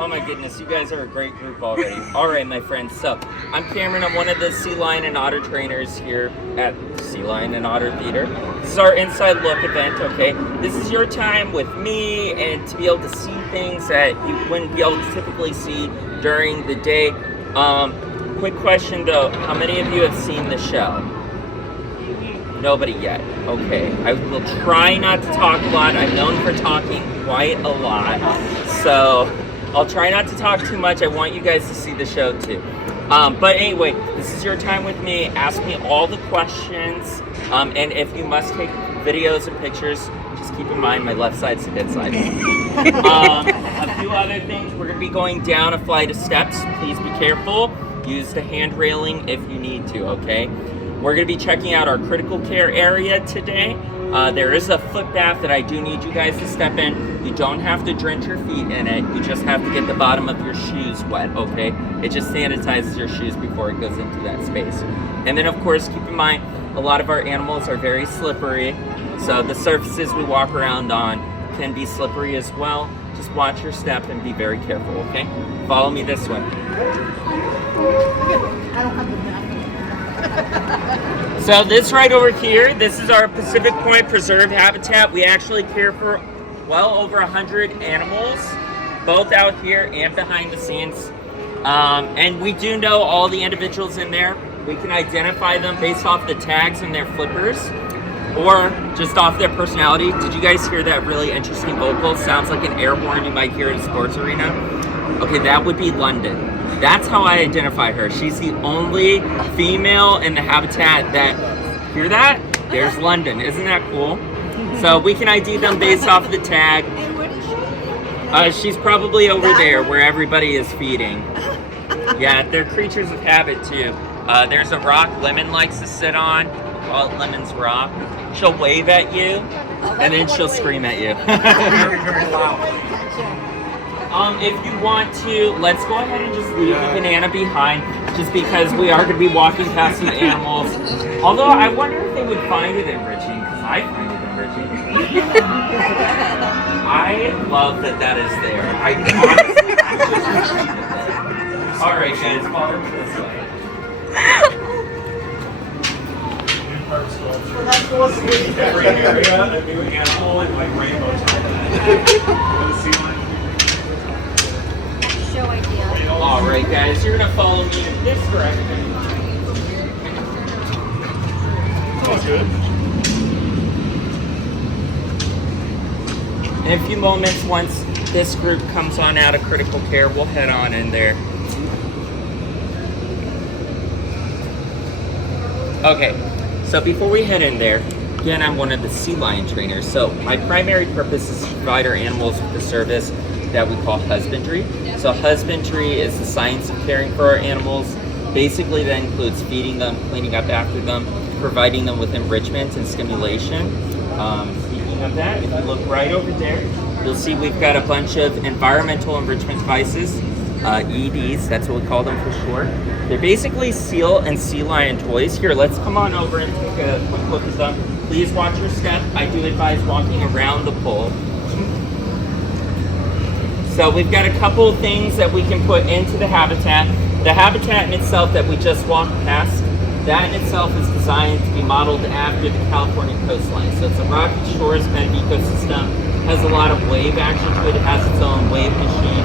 Oh my goodness, you guys are a great group already. All right, my friends. So I'm Cameron. I'm one of the sea lion and otter trainers here at Sea Lion and Otter Theater. This is our Inside Look event, okay? This is your time with me and to be able to see things that you wouldn't be able to typically see during the day. Quick question though, how many of you have seen the show? Nobody yet. Okay. I will try not to talk a lot. I'm known for talking quite a lot. So I'll try not to talk too much. I want you guys to see the show too. But anyway, this is your time with me. Ask me all the questions. And if you must take videos and pictures, just keep in mind my left side's the good side. A few other things. We're going to be going down a flight of steps. Please be careful. Use the hand railing if you need to, okay? We're going to be checking out our critical care area today. There is a foot bath that I do need you guys to step in. You don't have to drench your feet in it. You just have to get the bottom of your shoes wet, okay? It just sanitizes your shoes before it goes into that space. And then, of course, keep in mind, a lot of our animals are very slippery. So the surfaces we walk around on can be slippery as well. Just watch your step and be very careful, okay? Follow me this way. So this right over here, this is our Pacific Point Preserve Habitat. We actually care for well over 100 animals, both out here and behind the scenes. And we do know all the individuals in there. We can identify them based off the tags and their flippers, or just off their personality. Did you guys hear that really interesting vocal? Sounds like an air horn you might hear in a sports arena. Okay, that would be London. That's how I identify her. She's the only female in the habitat that, hear that? There's London, isn't that cool? So we can ID them based off the tag. She's probably over there where everybody is feeding. Yeah, they're creatures of habit too. There's a rock Lemon likes to sit on. We call it Lemon's Rock. She'll wave at you, and then she'll scream at you. Very, very loud. If you want to, let's go ahead and just leave the banana behind, just because we are going to be walking past some animals. Although I wonder if they would find it enriching, because I find it enriching. I love that that is there. I honestly. All right, guys, follow me this way. Every area, a new animal, and like rainbows. All right, guys, you're gonna follow me in this direction. That's good. In a few moments, once this group comes on out of critical care, we'll head on in there. Okay, so before we head in there, again, I'm one of the sea lion trainers. So my primary purpose is to provide our animals with the service that we call husbandry. So husbandry is the science of caring for our animals. Basically, that includes feeding them, cleaning up after them, providing them with enrichment and stimulation. Speaking of that, if you look right over there, you'll see we've got a bunch of environmental enrichment devices, EDs, that's what we call them for short. They're basically seal and sea lion toys. Here, let's come on over and take a quick look at them. Please watch your step. I do advise walking around the pole. So we've got a couple of things that we can put into the habitat. The habitat in itself that we just walked past, that in itself is designed to be modeled after the California coastline. So it's a rocky shores kind of ecosystem, has a lot of wave action to it, it has its own wave machine.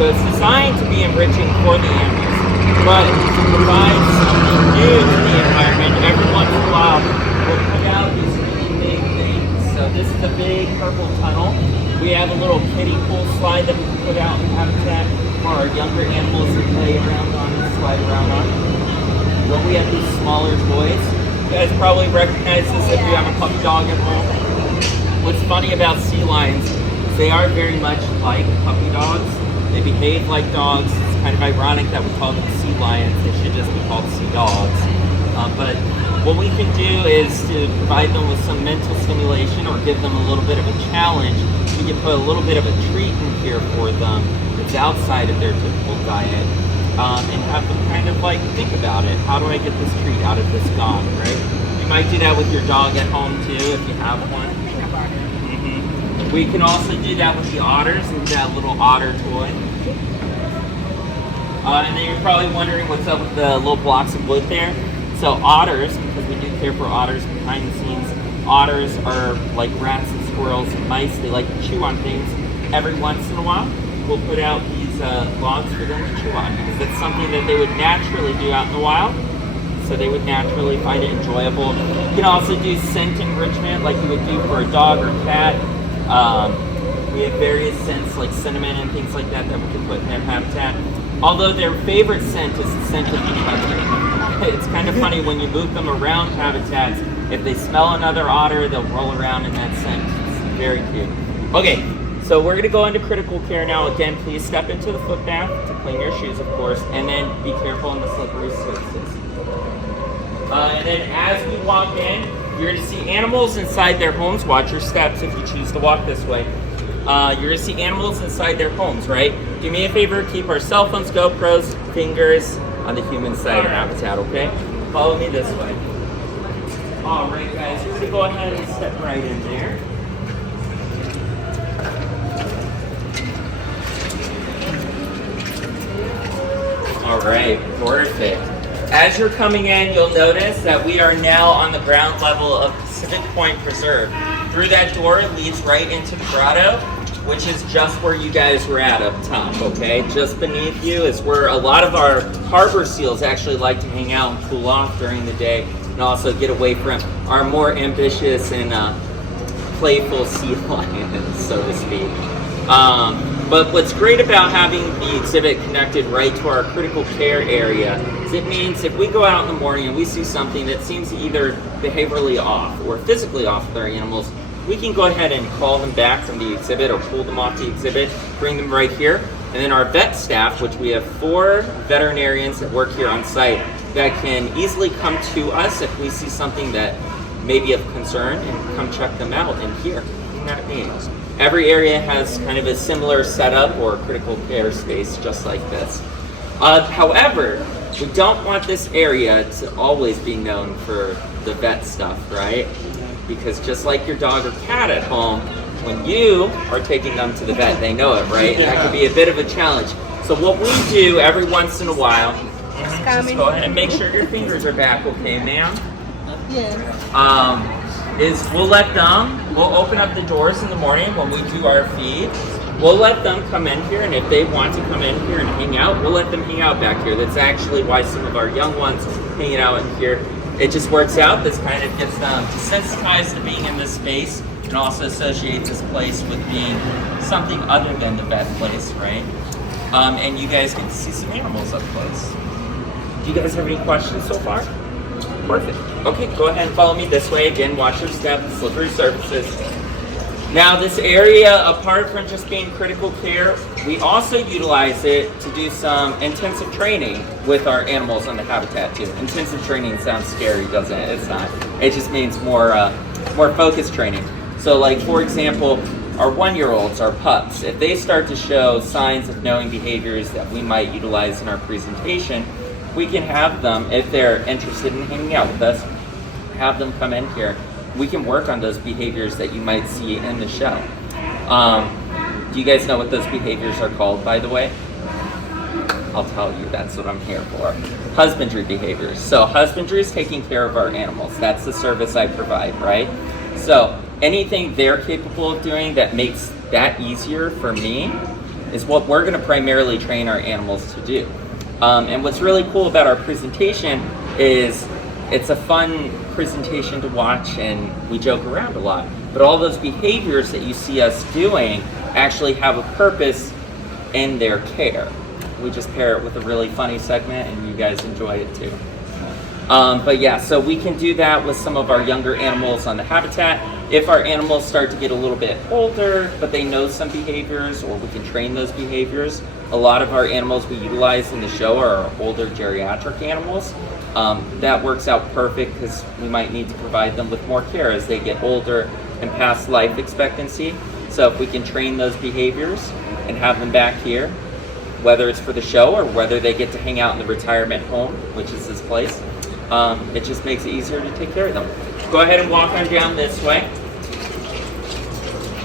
So it's designed to be enriching for the animals, but to provide something new to the environment. Every once in a while, we'll put out these really big things. So this is a big purple tunnel. We have a little kiddie pool slide that we can put out in the habitat for our younger animals to play around on and slide around on. Then we have these smaller toys. You guys probably recognize this if you have a puppy dog at home. What's funny about sea lions is they are very much like puppy dogs. They behave like dogs. It's kind of ironic that we call them sea lions. They should just be called sea dogs. But what we can do is to provide them with some mental stimulation or give them a little bit of a challenge. We can put a little bit of a treat in here for them that's outside of their typical diet, and have them kind of like think about it. How do I get this treat out of this dog, right? You might do that with your dog at home too if you have one. We can also do that with the otters and that little otter toy. And then you're probably wondering what's up with the little blocks of wood there. So otters, because we do care for otters behind the scenes, otters are like rats and squirrels and mice. They like to chew on things. Every once in a while, we'll put out these logs for them to chew on because that's something that they would naturally do out in the wild. So they would naturally find it enjoyable. You can also do scent enrichment like you would do for a dog or cat. We have various scents like cinnamon and things like that that we can put in their habitat. Although their favorite scent is the scent of bee hunting. It's kind of funny when you move them around habitats, if they smell another otter, they'll roll around in that scent. It's very cute. Okay, so we're gonna go into critical care now. Again, please step into the foot bath to clean your shoes, of course, and then be careful on the slippery surfaces. And then as we walk in, you're gonna see animals inside their homes. Watch your steps if you choose to walk this way. You're gonna see animals inside their homes, right? Do me a favor, keep our cell phones, GoPros, fingers on the human side of habitat, okay? Follow me this way. All right, guys, you're gonna go ahead and step right in there. All right, perfect. As you're coming in, you'll notice that we are now on the ground level of Pacific Point Preserve. Through that door, it leads right into the grotto, which is just where you guys were at up top, okay? Just beneath you is where a lot of our harbor seals actually like to hang out and cool off during the day and also get away from our more ambitious and playful sea lions, so to speak. But what's great about having the exhibit connected right to our critical care area is it means if we go out in the morning and we see something that seems either behaviorally off or physically off with our animals, we can go ahead and call them back from the exhibit or pull them off the exhibit, bring them right here. And then our vet staff, which we have 4 veterinarians that work here on site, that can easily come to us if we see something that may be of concern and come check them out in here. Isn't that neat? Every area has kind of a similar setup or critical care space just like this. However, we don't want this area to always be known for the vet stuff, right? Because just like your dog or cat at home, when you are taking them to the vet, they know it, right? And that can be a bit of a challenge. So what we do every once in a while, just go ahead and make sure your fingers are back, okay, ma'am? Yeah. Is we'll open up the doors in the morning when we do our feed. We'll let them come in here, and if they want to come in here and hang out, we'll let them hang out back here. That's actually why some of our young ones hanging out in here. It just works out. This kind of gets them desensitized to being in this space and also associate this place with being something other than the vet place, right? And you guys get to see some animals up close. Do you guys have any questions so far? Perfect. Okay, go ahead and follow me this way. Again, watch your step, slippery surfaces. Now this area, apart from just being critical care, we also utilize it to do some intensive training with our animals on the habitat too. Intensive training sounds scary, doesn't it? It's not. It just means more focused training. So like, for example, our 1-year-olds, our pups, if they start to show signs of knowing behaviors that we might utilize in our presentation, we can have them, if they're interested in hanging out with us, have them come in here. We can work on those behaviors that you might see in the show. Do you guys know what those behaviors are called, by the way? I'll tell you, that's what I'm here for. Husbandry behaviors. So husbandry is taking care of our animals. That's the service I provide, right? So anything they're capable of doing that makes that easier for me is what we're gonna primarily train our animals to do. And what's really cool about our presentation is it's a fun presentation to watch and we joke around a lot. But all those behaviors that you see us doing actually have a purpose in their care. We just pair it with a really funny segment and you guys enjoy it too. But yeah, so we can do that with some of our younger animals on the habitat. If our animals start to get a little bit older, but they know some behaviors, or we can train those behaviors. A lot of our animals we utilize in the show are our older geriatric animals. That works out perfect because we might need to provide them with more care as they get older and past life expectancy. So if we can train those behaviors and have them back here, whether it's for the show or whether they get to hang out in the retirement home, which is this place, it just makes it easier to take care of them. Go ahead and walk on down this way.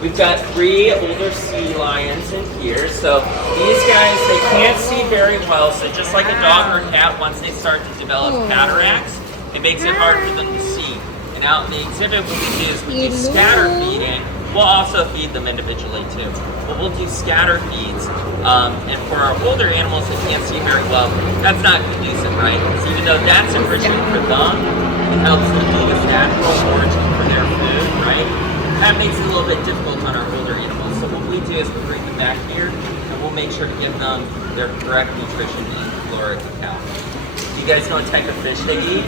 We've got 3 older sea lions in here. So these guys, they can't see very well. So just like a dog or a cat, once they start to develop cataracts, it makes it hard for them to see. And out in the exhibit, what we do is we do scatter feeding. We'll also feed them individually too. But we'll do scatter feeds. And for our older animals that can't see very well, that's not conducive, right? Because even though that's enriching for them, it helps them be a natural origin for their food, right? That makes it a little bit difficult on our older animals. So what we do is we bring them back here and we'll make sure to give them their correct nutrition in caloric count. Do you guys know what type of fish they eat?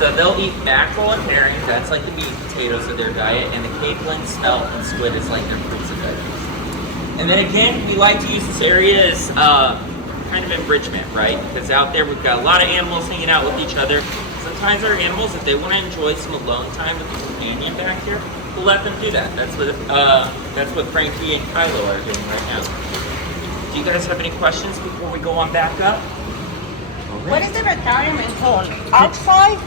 So they'll eat mackerel and herring, that's like the meat and potatoes of their diet, and the capelin, smelt, and squid is like their fruits and veggies. And then again, we like to use this area as kind of enrichment, right? Because out there we've got a lot of animals hanging out with each other. Sometimes our animals, if they want to enjoy some alone time with the companion back here, we'll let them do that. That's what Frankie and Kylo are doing right now. Do you guys have any questions before we go on back up? What is the retirement hall? Outside?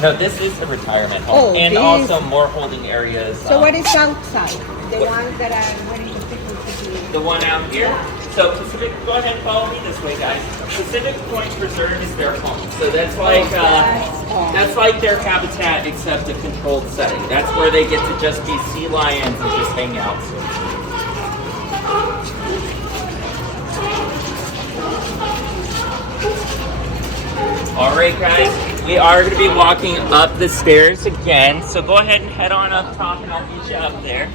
No, this is the retirement home, and this. also more holding areas. So what is outside? The ones that are waiting for people to be... The one out here. So Pacific, go ahead and follow me this way, guys. Pacific Point Preserve is their home. So that's like their habitat, except a controlled setting. That's where they get to just be sea lions and just hang out. All right, guys, we are going to be walking up the stairs again. So go ahead and head on up top, and I'll meet you up there.